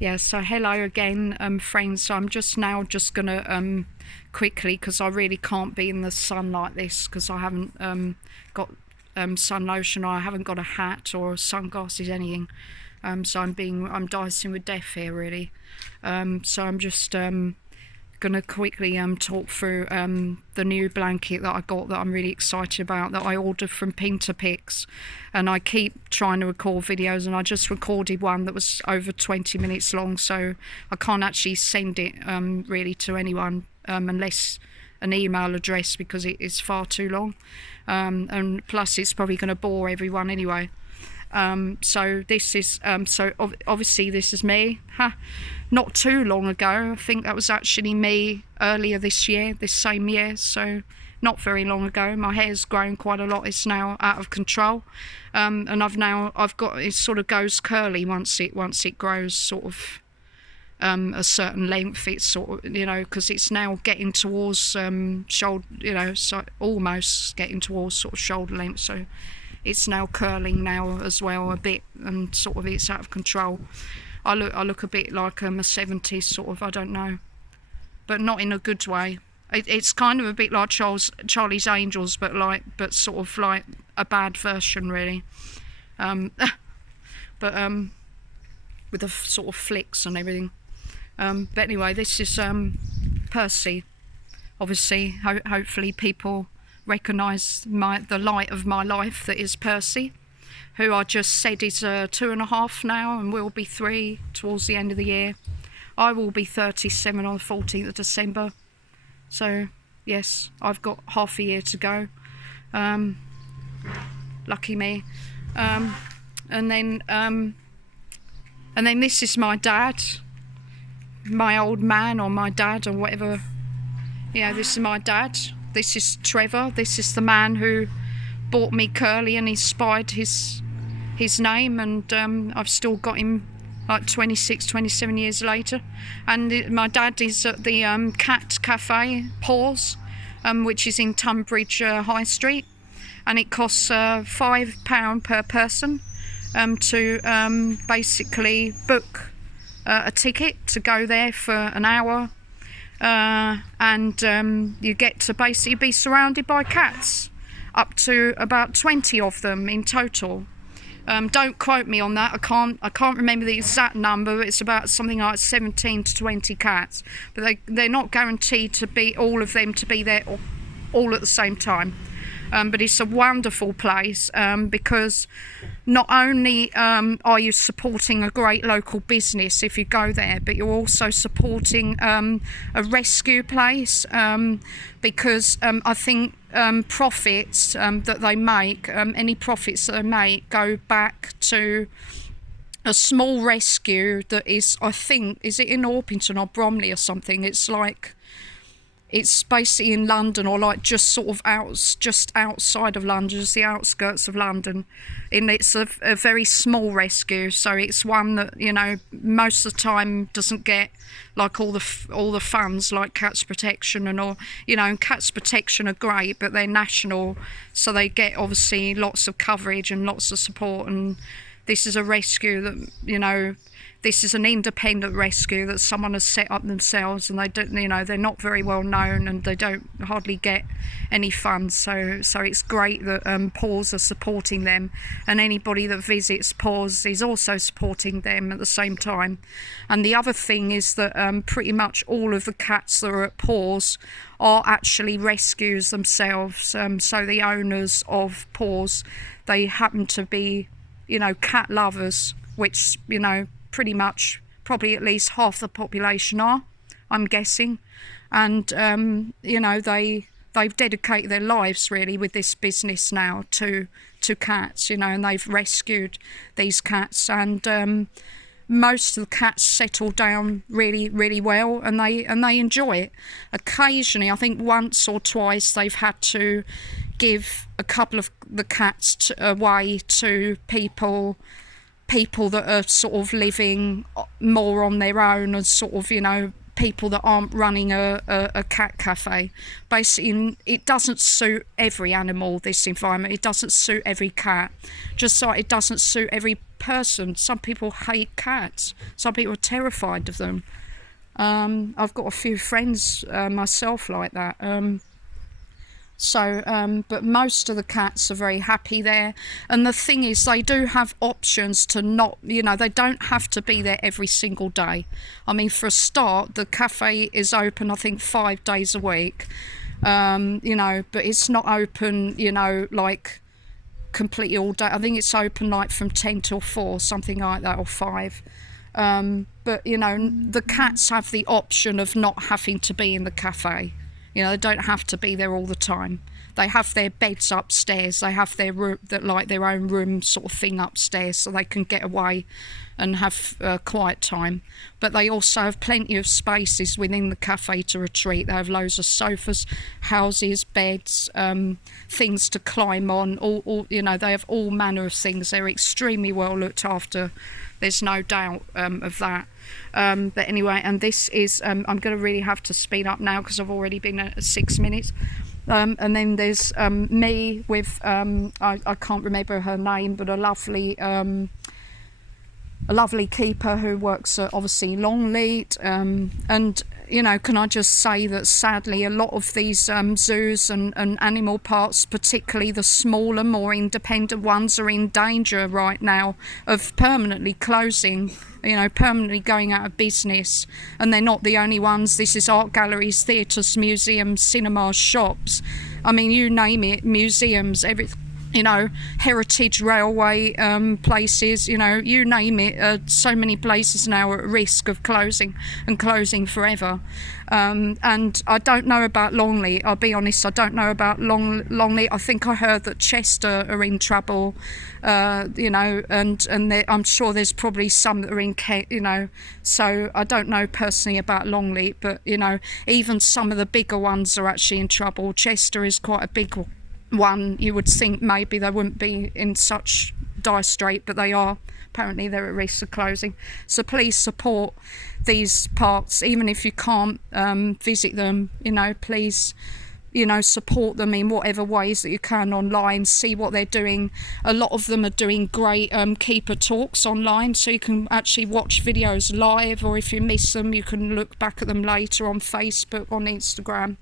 Yeah, so hello again, friends. So I'm just gonna quickly, because I really can't be in the sun like this, because I haven't got sun lotion, or I haven't got a hat or sunglasses, anything. So I'm dicing with death here, really. So I'm just gonna quickly talk through the new blanket that I got, that I'm really excited about, that I ordered from Pinterpix. And I keep trying to record videos, and I just recorded one that was over 20 minutes long, so I can't actually send it really to anyone unless an email address, because it is far too long, and plus it's probably going to bore everyone anyway. So this is obviously this is me. Not too long ago. I think that was actually me earlier this year, this same year. So not very long ago. My hair's grown quite a lot. It's now out of control, and I've got it sort of goes curly once it grows sort of a certain length. It's sort of, because it's now getting towards shoulder, so almost getting towards sort of shoulder length. So it's now curling now as well a bit, and sort of it's out of control. I look a bit like a 70s sort of, I don't know, but not in a good way. It's kind of a bit like Charlie's Angels, but sort of like a bad version, really. But with the sort of flicks and everything. But anyway, this is Percy. Obviously, hopefully people recognise the light of my life that is Percy, who I just said is 2.5 now, and will be 3 towards the end of the year. I will be 37 on the 14th of December. So yes, I've got half a year to go. Lucky me. And then this is my dad, my old man, or my dad, or whatever. Yeah, this is my dad. This is Trevor. This is the man who bought me curly and inspired his name, and I've still got him like 27 years later. And my dad is at the Cat Cafe, Paws, which is in Tunbridge High Street, and it costs £5 per person to basically book a ticket to go there for an hour. And you get to basically be surrounded by cats, up to about 20 of them in total. Don't quote me on that. I can't remember the exact number. It's about something like 17 to 20 cats, but they're not guaranteed to be all of them to be there all at the same time. But it's a wonderful place, because not only are you supporting a great local business if you go there, but you're also supporting a rescue place, because I think profits that they make, any profits that they make, go back to a small rescue that is, I think, is it in Orpington or Bromley or something? It's basically in London, or like just sort of just outside of London, just the outskirts of London. And it's a very small rescue, so it's one that, most of the time doesn't get like all the funds like Cats Protection and all. And Cats Protection are great, but they're national, so they get obviously lots of coverage and lots of support. And this is a rescue that, this is an independent rescue that someone has set up themselves, and they don't, they're not very well known, and they don't hardly get any funds. So it's great that Paws are supporting them, and anybody that visits Paws is also supporting them at the same time. And the other thing is that pretty much all of the cats that are at Paws are actually rescues themselves. So the owners of Paws, they happen to be, cat lovers, which, pretty much probably at least half the population are, I'm guessing. And they've dedicated their lives really with this business now to cats, and they've rescued these cats, and most of the cats settle down really, really well, and they enjoy it. Occasionally, I think once or twice, they've had to give a couple of the cats away to people that are sort of living more on their own, and sort of, people that aren't running a cat cafe. Basically, it doesn't suit every animal, this environment. It doesn't suit every cat, just like it doesn't suit every person. Some people hate cats. Some people are terrified of them. I've got a few friends myself like that. But most of the cats are very happy there. And the thing is, they do have options to not, they don't have to be there every single day. I mean, for a start, the cafe is open, I think, 5 days a week. But it's not open, like completely all day. I think it's open like from 10 till 4, something like that, or 5. But the cats have the option of not having to be in the cafe. They don't have to be there all the time. They have their beds upstairs. They have their room, their own room sort of thing upstairs, so they can get away and have quiet time. But they also have plenty of spaces within the cafe to retreat. They have loads of sofas, houses, beds, things to climb on. They have all manner of things. They're extremely well looked after. There's no doubt of that. But anyway, and this is, I'm going to really have to speed up now because I've already been at 6 minutes. And then there's me with, I can't remember her name, but a lovely keeper who works at, obviously, Longleat. And, can I just say that sadly a lot of these zoos and animal parks, particularly the smaller, more independent ones, are in danger right now of permanently closing, permanently going out of business. And they're not the only ones. This is art galleries, theatres, museums, cinemas, shops. I mean, you name it, museums, everything. Heritage railway places, you name it. So many places now are at risk of closing and closing forever. And I don't know about Longleat. I'll be honest, I don't know about Longleat. I think I heard that Chester are in trouble, and I'm sure there's probably some that are in Kent, so I don't know personally about Longleat, but, even some of the bigger ones are actually in trouble. Chester is quite a big one. You would think maybe they wouldn't be in such dire strait, but they are. Apparently they're at risk of closing. So please support these parks, even if you can't visit them. Please support them in whatever ways that you can online. See what they're doing. A lot of them are doing great keeper talks online, so you can actually watch videos live, or if you miss them you can look back at them later on Facebook, on Instagram.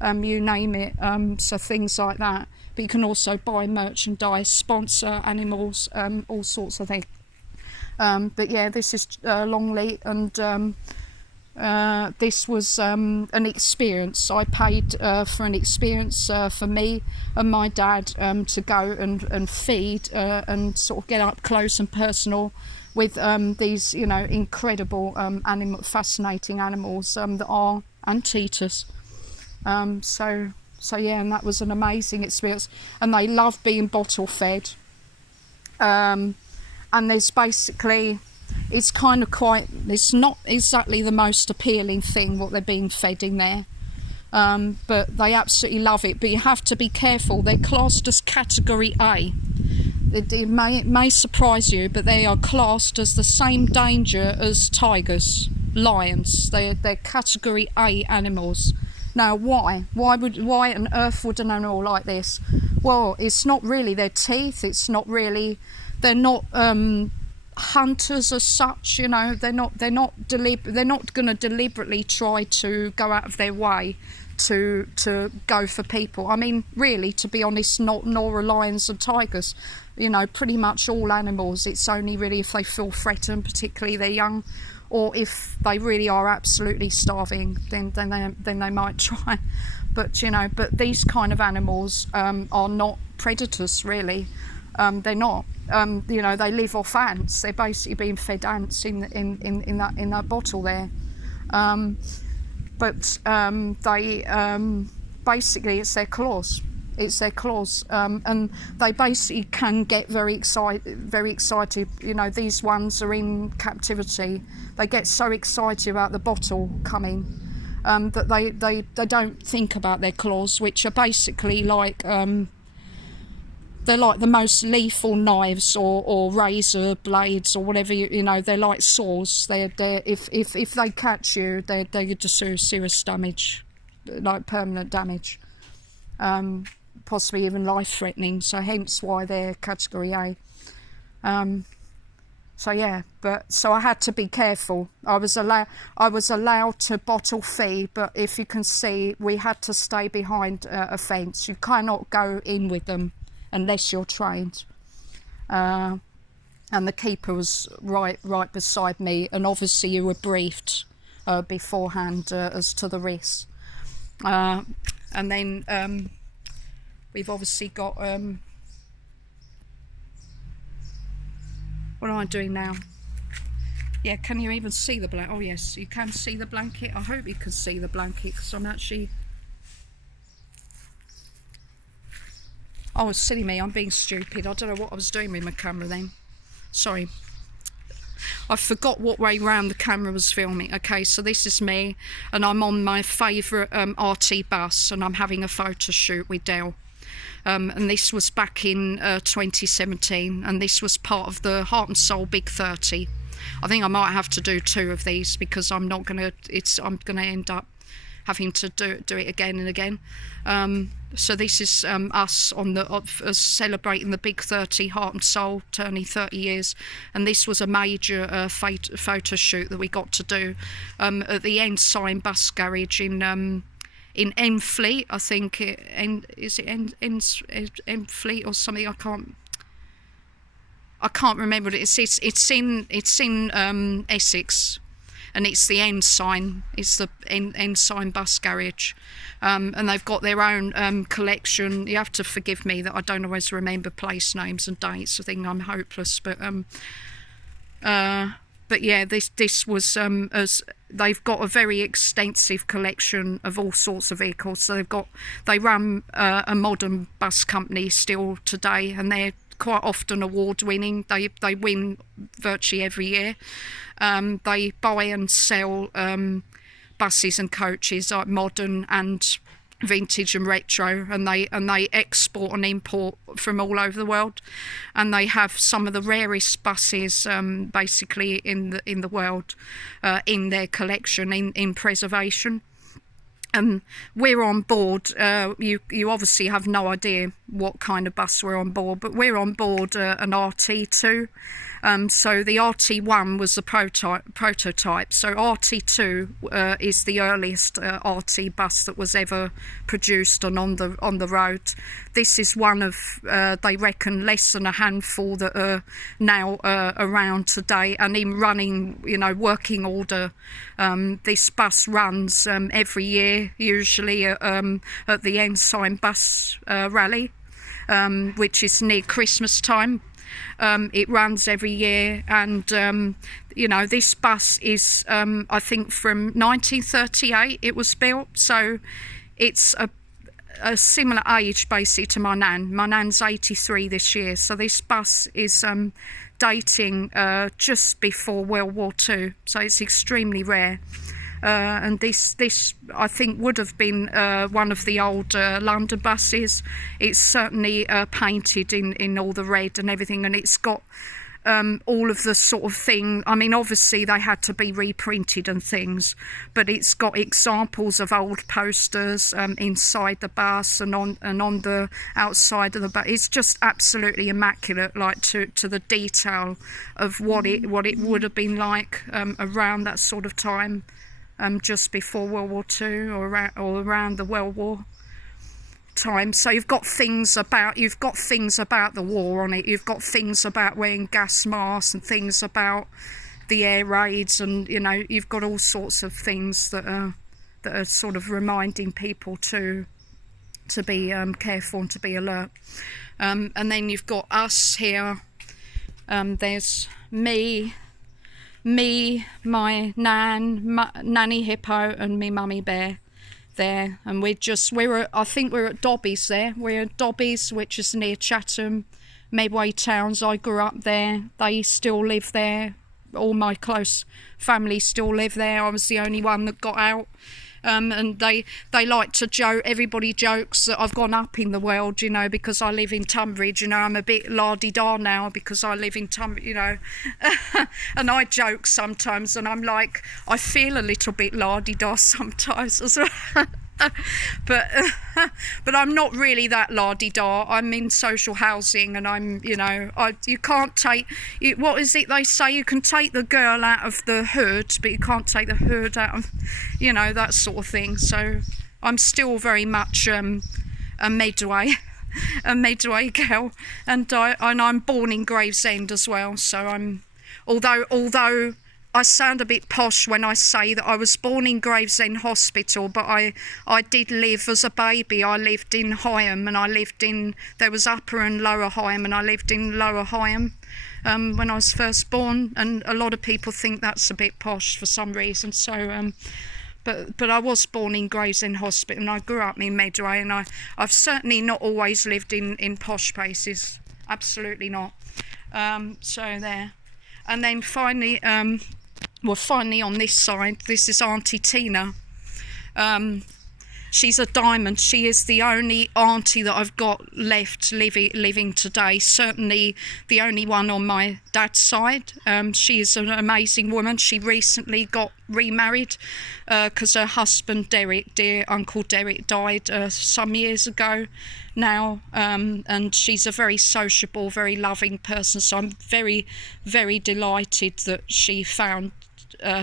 You name it, so things like that. But you can also buy merchandise, sponsor animals, all sorts of things. But yeah, this is Longleat, and this was an experience. I paid for an experience for me and my dad to go and feed and sort of get up close and personal with these, incredible, fascinating animals that are Anteaters. So yeah, and that was an amazing experience, and they love being bottle fed. And there's basically, it's not exactly the most appealing thing what they're being fed in there, but they absolutely love it. But you have to be careful. They're classed as category A. It may surprise you, but they are classed as the same danger as tigers, lions. They're category A animals. Now, why? Why on earth would an animal like this? Well, it's not really their teeth. It's not really. They're not hunters as such. They're not going to deliberately try to go out of their way to go for people. I mean, really, to be honest, nor are lions and tigers. Pretty much all animals. It's only really if they feel threatened, particularly they're young, or if they really are absolutely starving, then they might try. But these kind of animals are not predators really. They're not. They live off ants. They're basically being fed ants in that bottle there. They basically, it's their claws. And they basically can get very excited. These ones are in captivity. They get so excited about the bottle coming that they don't think about their claws, which are basically like they're like the most lethal knives or razor blades or whatever, you know, they're like saws. They're if they catch you, they just do serious damage, like permanent damage, possibly even life-threatening, so hence why they're category A. So yeah, so I had to be careful. I was allowed to bottle feed, but if you can see, we had to stay behind a fence. You cannot go in with them unless you're trained. And the keeper was right beside me, and obviously you were briefed beforehand as to the risks. And then we've obviously got what am I doing now? Yeah, can you even see the blanket? Oh yes, you can see the blanket. I hope you can see the blanket, because I'm actually... Oh, silly me, I'm being stupid. I don't know what I was doing with my camera then. Sorry. I forgot what way round the camera was filming. Okay, so this is me, and I'm on my favourite RT bus, and I'm having a photo shoot with Dell. And this was back in 2017, and this was part of the Heart and Soul Big 30. I think I might have to do 2 of these, because I'm gonna end up having to do it again and again. So this is us on celebrating the Big 30 Heart and Soul, turning 30 years, and this was a major photo shoot that we got to do at the Ensign Bus Garage in Enfleet, I think. Is it Enfleet or something? I can't remember what it is. It's in Essex, and it's the Ensign. It's the Ensign Bus Garage, and they've got their own collection. You have to forgive me that I don't always remember place names and dates. I think I'm hopeless, but yeah, this was as they've got a very extensive collection of all sorts of vehicles. So they run a modern bus company still today, and they're quite often award-winning. They win virtually every year. They buy and sell buses and coaches, like modern and vintage and retro, and they export and import from all over the world, and they have some of the rarest buses basically in the world in their collection, in preservation. We're on board. You obviously have no idea what kind of bus we're on board, but we're on board an RT2. So the RT1 was the prototype. So RT2 is the earliest RT bus that was ever produced and on the road. This is one of they reckon less than a handful that are now around today, and in running, working order. This bus runs every year, usually at the Ensign Bus Rally, which is near Christmas time. It runs every year, and this bus is I think from 1938 it was built, so it's a similar age basically to my nan. My nan's 83 this year, so this bus is dating just before World War II, so it's extremely rare. And this I think would have been one of the old London buses. It's certainly painted in all the red and everything, and it's got all of the sort of thing. I mean, obviously they had to be reprinted and things, but it's got examples of old posters inside the bus and on the outside of the bus. It's just absolutely immaculate, like to the detail of what it would have been like around that sort of time. Just before World War II or around the World War time. So you've got things about the war on it. You've got things about wearing gas masks and things about the air raids, and you've got all sorts of things that are sort of reminding people to be careful and to be alert. And then you've got us here. There's me, my nanny hippo, and me mummy bear there, and I think we're at Dobbies there. We're at Dobbies, which is near Chatham, Medway Towns. I grew up there. They still live there. All my close family still live there. I was the only one that got out. And they like to joke. Everybody jokes that I've gone up in the world, you know, because I live in Tunbridge. You know, I'm a bit la-di-da now because I live in Tunbridge, you know. And I joke sometimes, and I'm like, I feel a little bit la-di-da sometimes as well. but I'm not really that la-di-da. I'm in social housing, and I'm, you know, you can't take, what is it they say, you can take the girl out of the hood, but you can't take the hood out of, you know, that sort of thing. So I'm still very much a Medway a Medway girl, and I'm born in Gravesend as well. So I'm, although I sound a bit posh when I say that I was born in Gravesend Hospital, but I did live as a baby. I lived in Higham, and there was Upper and Lower Higham, and I lived in Lower Higham when I was first born, and a lot of people think that's a bit posh for some reason. So, but I was born in Gravesend Hospital, and I grew up in Medway, and I've certainly not always lived in posh places, absolutely not. So there. And then finally, finally on this side, this is Auntie Tina. She's a diamond. She is the only auntie that I've got left living today. Certainly the only one on my dad's side. She is an amazing woman. She recently got remarried because her husband, Derek, dear Uncle Derek, died some years ago now. And she's a very sociable, very loving person. So I'm very, very delighted that she found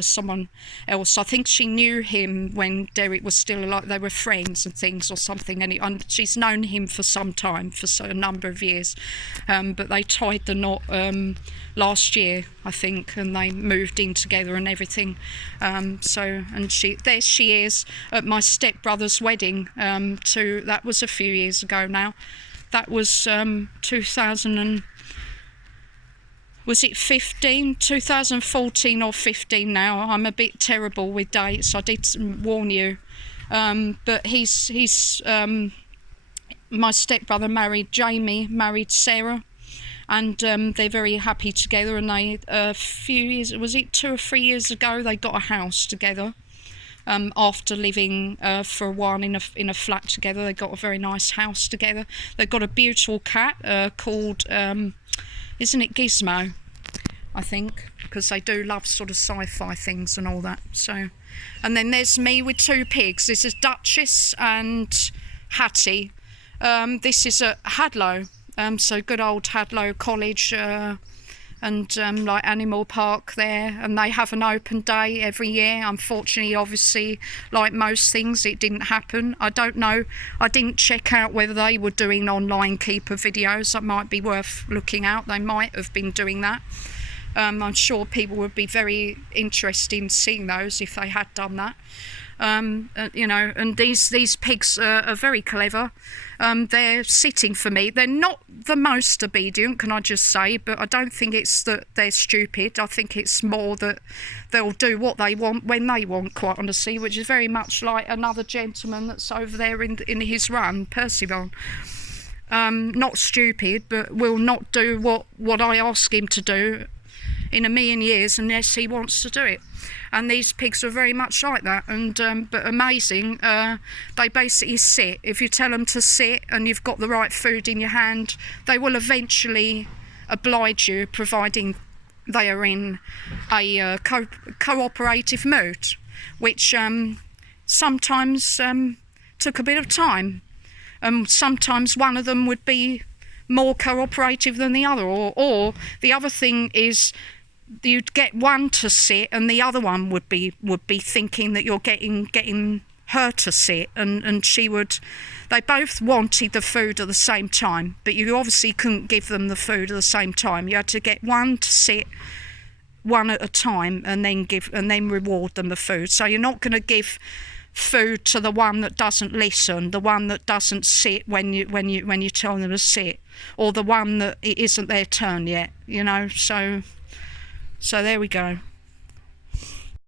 someone else. I think she knew him when Derek was still alive. They were friends and things or something, and she's known him for some time, for a number of years, but they tied the knot last year, I think, and they moved in together and everything. There she is at my stepbrother's wedding. That was a few years ago now. That was 2014 or 15 now. I'm a bit terrible with dates. I did warn you. But he's my stepbrother married married Sarah, and they're very happy together. And they, a few years, was it 2 or 3 years ago, they got a house together. After living for a while in a flat together, they got a very nice house together. They've got a beautiful cat called, isn't it Gizmo, I think, because they do love sort of sci-fi things and all that. So, and then there's me with 2 pigs. This is Duchess and Hattie. This is at Hadlow, so good old Hadlow College, and like Animal Park there, and they have an open day every year. Unfortunately, obviously, like most things, it didn't happen. I don't know, I didn't check out whether they were doing online keeper videos. That might be worth looking out. They might have been doing that. I'm sure people would be very interested in seeing those if they had done that. You know, and these pigs are very clever. They're sitting for me. They're not the most obedient, can I just say, but I don't think it's that they're stupid. I think it's more that they'll do what they want when they want, quite honestly, which is very much like another gentleman that's over there in his run, Percival. Not stupid, but will not do what I ask him to do in a million years unless he wants to do it. And these pigs are very much like that, and but amazing. They basically sit. If you tell them to sit and you've got the right food in your hand, they will eventually oblige you, providing they are in a cooperative mood, which sometimes took a bit of time. Sometimes one of them would be more cooperative than the other, or the other thing is you'd get one to sit and the other one would be thinking that you're getting her to sit, and they both wanted the food at the same time, but you obviously couldn't give them the food at the same time. You had to get one to sit one at a time and then reward them the food. So you're not going to give food to the one that doesn't listen, the one that doesn't sit when you tell them to sit, or the one that it isn't their turn yet, you know. So there we go.